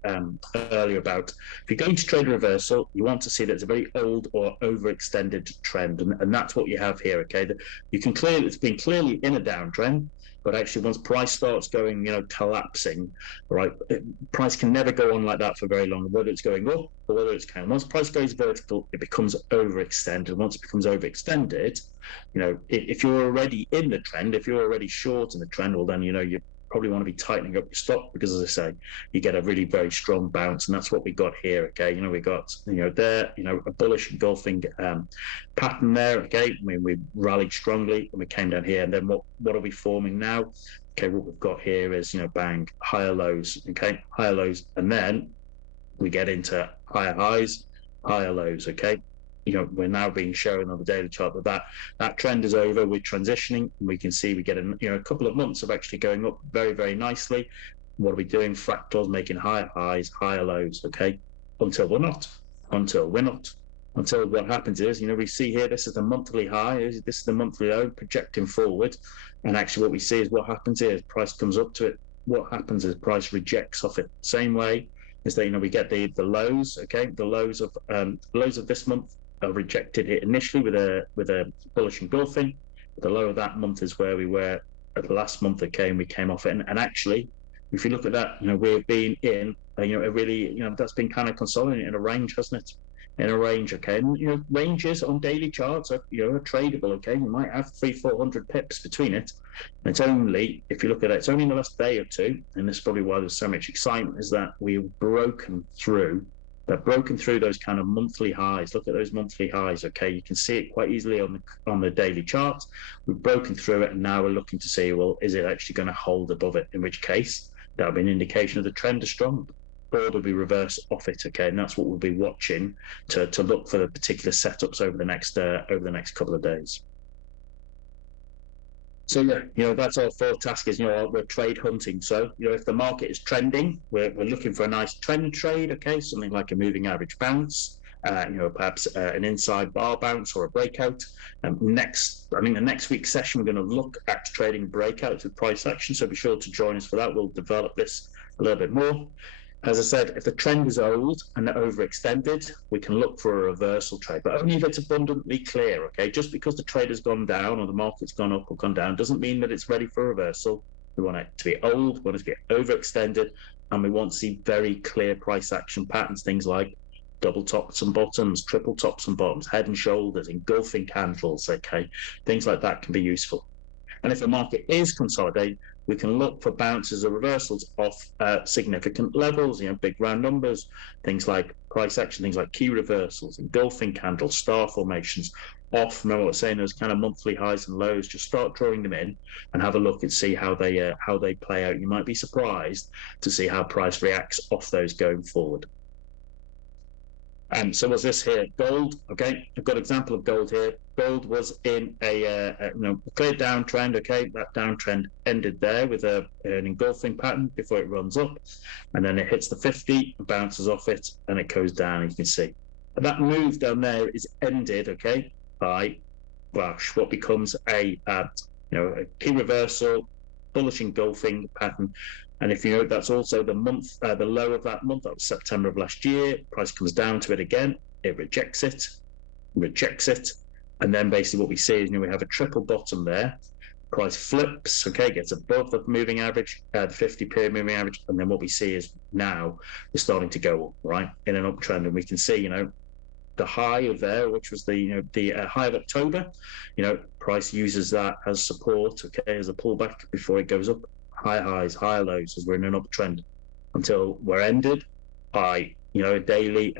earlier about if you're going to trade a reversal, you want to see that it's a very old or overextended trend, and that's what you have here, okay. You can it's been clearly in a downtrend, but actually once price starts going, collapsing, right, price can never go on like that for very long, whether it's going up or whether it's once price goes vertical, it becomes overextended. Once it becomes overextended, if you're already in the trend, if you're already short in the trend, well then you probably want to be tightening up your stop, because as I say, you get a really very strong bounce, and that's what we got here, okay. We got there a bullish engulfing pattern there, okay. We rallied strongly and we came down here, and then what are we forming now? Okay, what we've got here is bang, higher lows, okay, higher lows, and then we get into higher highs, higher lows, okay. We're now being shown on the daily chart that trend is over. We're transitioning, and we can see we get a couple of months of actually going up very, very nicely. What are we doing? Fractals, making higher highs, higher lows, okay, until we're not. Until what happens is, we see here, this is the monthly high, this is the monthly low projecting forward, and actually what we see is what happens here is price comes up to it. What happens is price rejects off it. Same way is that we get the lows, okay, the lows of this month are rejected it initially with a bullish engulfing. The low of that month is where we were at the last month, okay, and we came off it. And actually, if you look at that, we've been in a really that's been kind of consolidating in a range, hasn't it? In a range, okay. And ranges on daily charts are are tradable, okay. You might have 300-400 pips between it. And it's only, if you look at it, it's only in the last day or two, and this is probably why there's so much excitement, is that we've broken through those kind of monthly highs. Look at those monthly highs, okay. You can see it quite easily on the daily chart. We've broken through it, and now we're looking to see, well, is it actually going to hold above it? In which case, that'll be an indication of the trend is strong. or there'll be reverse off it, okay, and that's what we'll be watching to look for the particular setups over the next couple of days. So yeah, that's our fourth task is, we're trade hunting. So, if the market is trending, we're looking for a nice trend trade, okay, something like a moving average bounce, perhaps an inside bar bounce or a breakout. The next week's session, we're going to look at trading breakouts with price action. So be sure to join us for that. We'll develop this a little bit more. As I said, if the trend is old and overextended, we can look for a reversal trade, but only if it's abundantly clear, okay? Just because the trade has gone down or the market's gone up or gone down doesn't mean that it's ready for a reversal. We want it to be old, we want it to be overextended, and we want to see very clear price action patterns, things like double tops and bottoms, triple tops and bottoms, head and shoulders, engulfing candles, okay? Things like that can be useful. And if the market is consolidating, we can look for bounces or reversals off significant levels, big round numbers, things like price action, things like key reversals, engulfing candles, star formations, off, remember what I was saying, those kind of monthly highs and lows. Just start drawing them in and have a look and see how they play out. You might be surprised to see how price reacts off those going forward. So was this here gold? Okay, I've got an example of gold here. Gold was in a clear downtrend. Okay, that downtrend ended there with an engulfing pattern before it runs up, and then it hits the 50, bounces off it, and it goes down. You can see and that move down there is ended, okay, by what becomes a key reversal, bullish engulfing pattern. And if you note, that's also the low of that month. That was September of last year. Price comes down to it again. It rejects it, and then basically what we see is we have a triple bottom there. Price flips, okay, gets above the moving average, the 50-period moving average, and then what we see is now it's starting to go up, right, in an uptrend, and we can see, the high of there, which was the high of October, price uses that as support, okay, as a pullback before it goes up. High highs, higher lows as we're in an uptrend until we're ended by a daily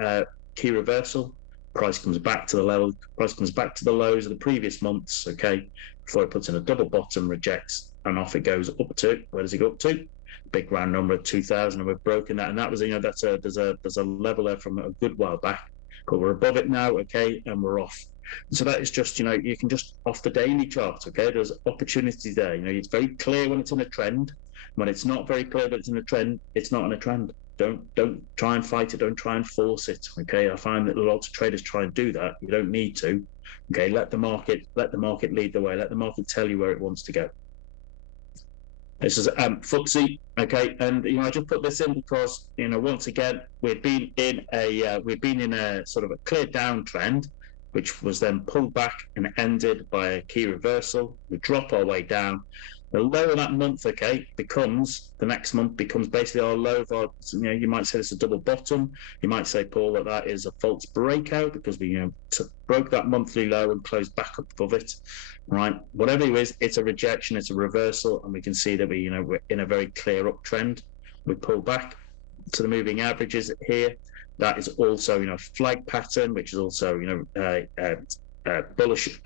key reversal. Price comes back to the level. Price comes back to the lows of the previous months. Okay, before it puts in a double bottom, rejects, and off it goes up to. Where does it go up to? Big round number of 2,000, and we've broken that. And that was there's a level there from a good while back, but we're above it now. Okay, and we're off. So that is just, you can just off the daily chart, okay, there's opportunity there. It's very clear when it's in a trend. When it's not very clear but it's in a trend, it's not in a trend. Don't try and fight it, don't try and force it, okay? I find that lots of traders try and do that. You don't need to, okay? Let the market lead the way, let the market tell you where it wants to go. This is FTSE, okay, and I just put this in because once again we've been in a sort of a clear downtrend, which was then pulled back and ended by a key reversal. We drop our way down. The low of that month, okay, the next month becomes basically our low of our, you might say it's a double bottom. You might say, Paul, that is a false breakout because we, broke that monthly low and closed back up above it, right? Whatever it is, it's a rejection, it's a reversal, and we can see that we're in a very clear uptrend. We pull back to the moving averages here. That is also, flag pattern, which is also, a bullish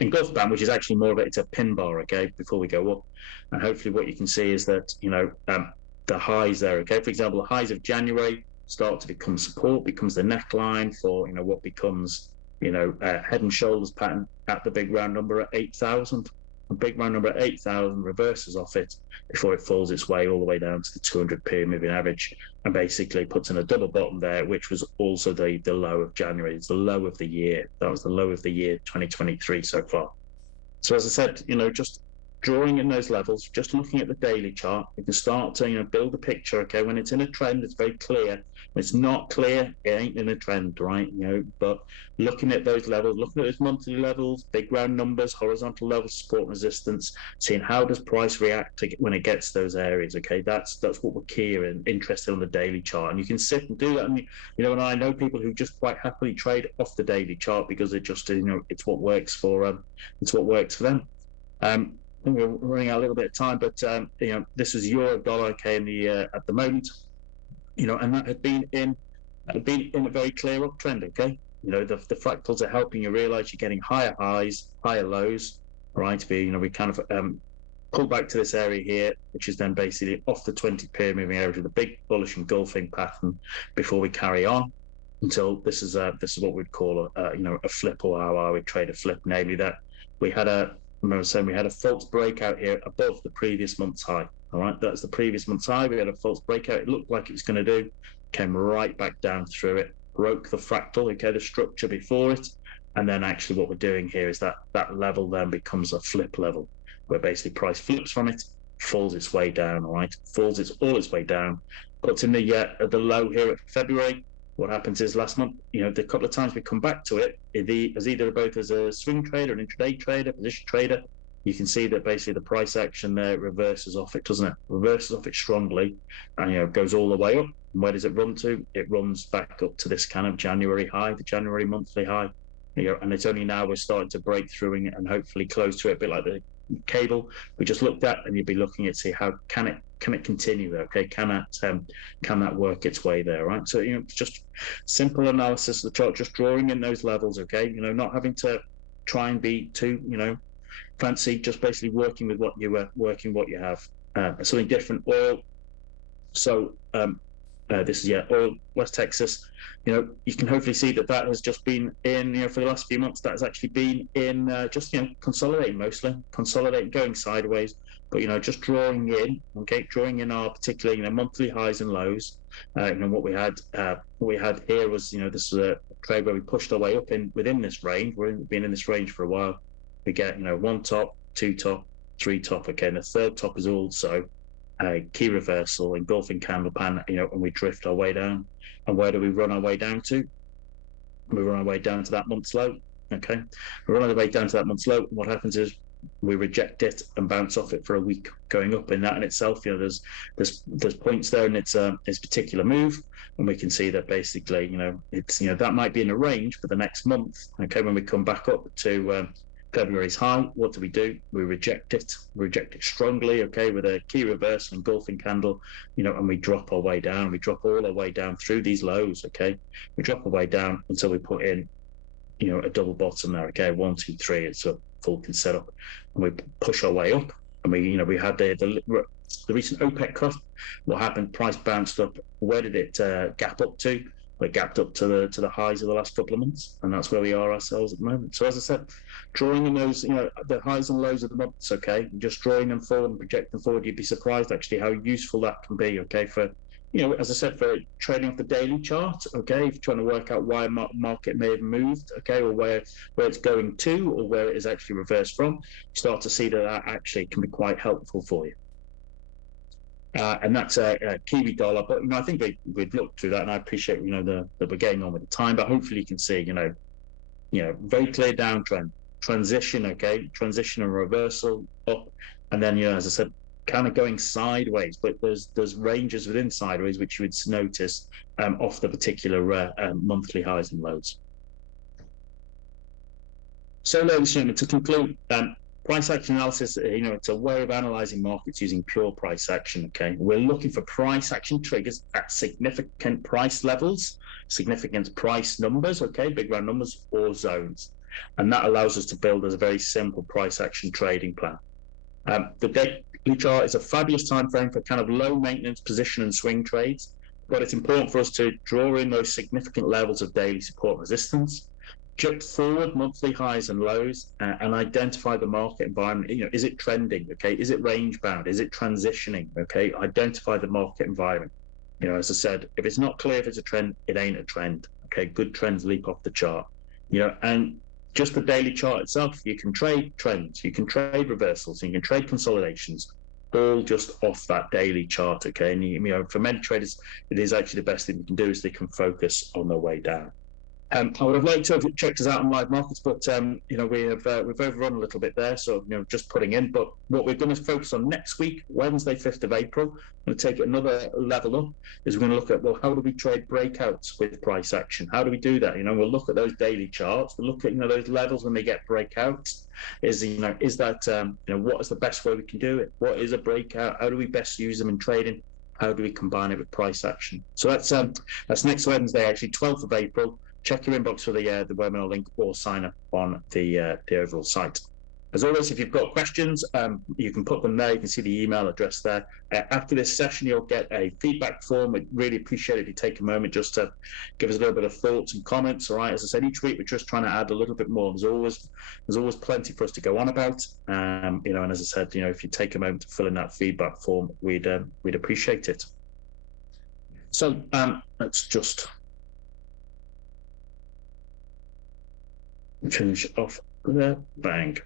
engulf band, which is actually more of it's a pin bar, okay, before we go up. And hopefully what you can see is that, the highs there, okay, for example, the highs of January start to become support, becomes the neckline for, what becomes, head and shoulders pattern at the big round number at 8,000. A big round number at 8,000 reverses off it before it falls its way all the way down to the 200-period moving average and basically puts in a double bottom there, which was also the low of January. It's the low of the year. That was the low of the year 2023 so far. So as I said, just drawing in those levels, just looking at the daily chart, you can start to build a picture. Okay, when it's in a trend, it's very clear. When it's not clear, it ain't in a trend, right? But looking at those levels, looking at those monthly levels, big round numbers, horizontal levels, support and resistance, seeing how does price react when it gets to those areas. Okay, that's what we're key and interested on the daily chart, and you can sit and do that. And and I know people who just quite happily trade off the daily chart because it just it's what works for them. I think we're running out a little bit of time, but this is euro dollar, okay, at the moment, and that had been in a very clear uptrend, okay. The fractals are helping you realize you're getting higher highs, higher lows, right? We kind of pull back to this area here, which is then basically off the 20-period moving average with a big bullish engulfing pattern before we carry on until this is what we'd call a flip, or how I would trade a flip, namely that we had a false breakout here above the previous month's high. All right, that's the previous month's high. We had a false breakout. It looked like it was going to do, came right back down through it, broke the fractal, okay, the structure before it, and then actually what we're doing here is that level then becomes a flip level, where basically price flips from it, falls its way down, all right, falls all its way down, but in the low here at February. What happens is last month, the couple of times we come back to it, as either both as a swing trader, an intraday trader, position trader, you can see that basically the price action there reverses off it, doesn't it? Reverses off it strongly, and goes all the way up. And where does it run to? It runs back up to this kind of January high, the January monthly high. And it's only now we're starting to break through and hopefully close to it, a bit like the cable we just looked at, and you'd be looking at see how can it continue there, okay? Can that work its way there, right? So it's just simple analysis of the chart, just drawing in those levels, okay? Not having to try and be too fancy, just basically working with what you have. Something different. Oil. So this is oil, West Texas. You can hopefully see that has just been in, for the last few months, that has actually been in just, consolidating, going sideways, but, just drawing in our particular, monthly highs and lows. What we had here was, this was a trade where we pushed our way up within this range. We've been in this range for a while. We get, one top, two top, three top, okay, and the third top is also key reversal, engulfing candle pan, and we drift our way down. And where do we run our way down to? We run our way down to that month's low. Okay, we run our way down to that month's low. What happens is we reject it and bounce off it for a week, going up in that in itself. There's points there in its particular move, and we can see that basically, it's that might be in a range for the next month. Okay, when we come back up to February's high, what do? We reject it strongly, okay, with a key reverse and engulfing candle, and we drop our way down. We drop all our way down through these lows, okay. We drop our way down until we put in, a double bottom there, okay, 1, 2, 3. It's a Vulcan setup, and we push our way up. And we had the recent OPEC cut. What happened? Price bounced up. Where did it gap up to? We're gapped up to the highs of the last couple of months, and that's where we are ourselves at the moment. So as I said, drawing in those, the highs and lows of the months, okay, just drawing them forward and project them forward, you'd be surprised actually how useful that can be, okay, for, as I said, for trading off the daily chart, okay, if you're trying to work out why a market may have moved, okay, or where it's going to, or where it is actually reversed from, you start to see that actually can be quite helpful for you. And that's a Kiwi dollar, but I think we'd looked through that, and I appreciate that we're getting on with the time, but hopefully you can see very clear downtrend, transition, okay, transition and reversal up, and then as I said, kind of going sideways, but there's ranges within sideways which you would notice off the particular monthly highs and lows. So, ladies and gentlemen, to conclude. Price action analysis, it's a way of analyzing markets using pure price action, okay? We're looking for price action triggers at significant price levels, significant price numbers, okay, big round numbers, or zones. And that allows us to build a very simple price action trading plan. The daily chart is a fabulous time frame for kind of low maintenance position and swing trades, but it's important for us to draw in those significant levels of daily support resistance, jump forward monthly highs and lows, and identify the market environment. Is it trending? Okay, is it range bound? Is it transitioning? Okay, identify the market environment. As I said, if it's not clear if it's a trend, it ain't a trend. Okay, good trends leap off the chart. And just the daily chart itself, you can trade trends, you can trade reversals, you can trade consolidations, all just off that daily chart. Okay, and for many traders, it is actually the best thing you can do is they can focus on their way down. I would have liked to have checked us out on live markets, but we've overrun a little bit there, so just putting in. But what we're going to focus on next week, Wednesday, 5th of April, I'm going to take it another level up. Is we're going to look at how do we trade breakouts with price action? How do we do that? We'll look at those daily charts. We'll look at those levels when they get breakouts. Is that what is the best way we can do it? What is a breakout? How do we best use them in trading? How do we combine it with price action? So that's next Wednesday, actually, 12th of April. Check your inbox for the webinar link or sign up on the overall site. As always, if you've got questions, you can put them there. You can see the email address there. After this session, you'll get a feedback form. We'd really appreciate it if you take a moment just to give us a little bit of thoughts and comments. All right, as I said, each week we're just trying to add a little bit more. There's always plenty for us to go on about. And as I said, if you take a moment to fill in that feedback form, we'd appreciate it. So let's just finish off there. Bang.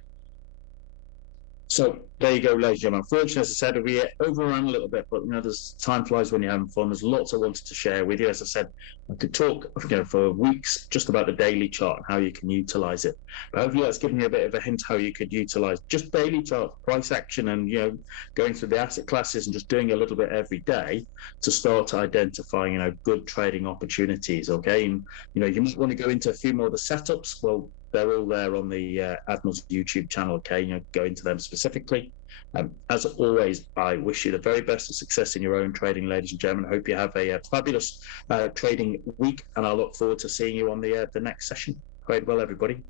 So there you go, ladies and gentlemen. Unfortunately, as I said, we overran a little bit, but there's time flies when you're having fun. There's lots I wanted to share with you. As I said, I could talk for weeks just about the daily chart and how you can utilize it. But hopefully that's given you a bit of a hint how you could utilize just daily chart, price action, and going through the asset classes and just doing a little bit every day to start identifying good trading opportunities. Okay, and you might want to go into a few more of the setups. Well, they're all there on the Admiral's YouTube channel. Okay, go into them specifically. As always, I wish you the very best of success in your own trading, ladies and gentlemen. I hope you have a fabulous trading week, and I look forward to seeing you on the next session. Trade well, everybody.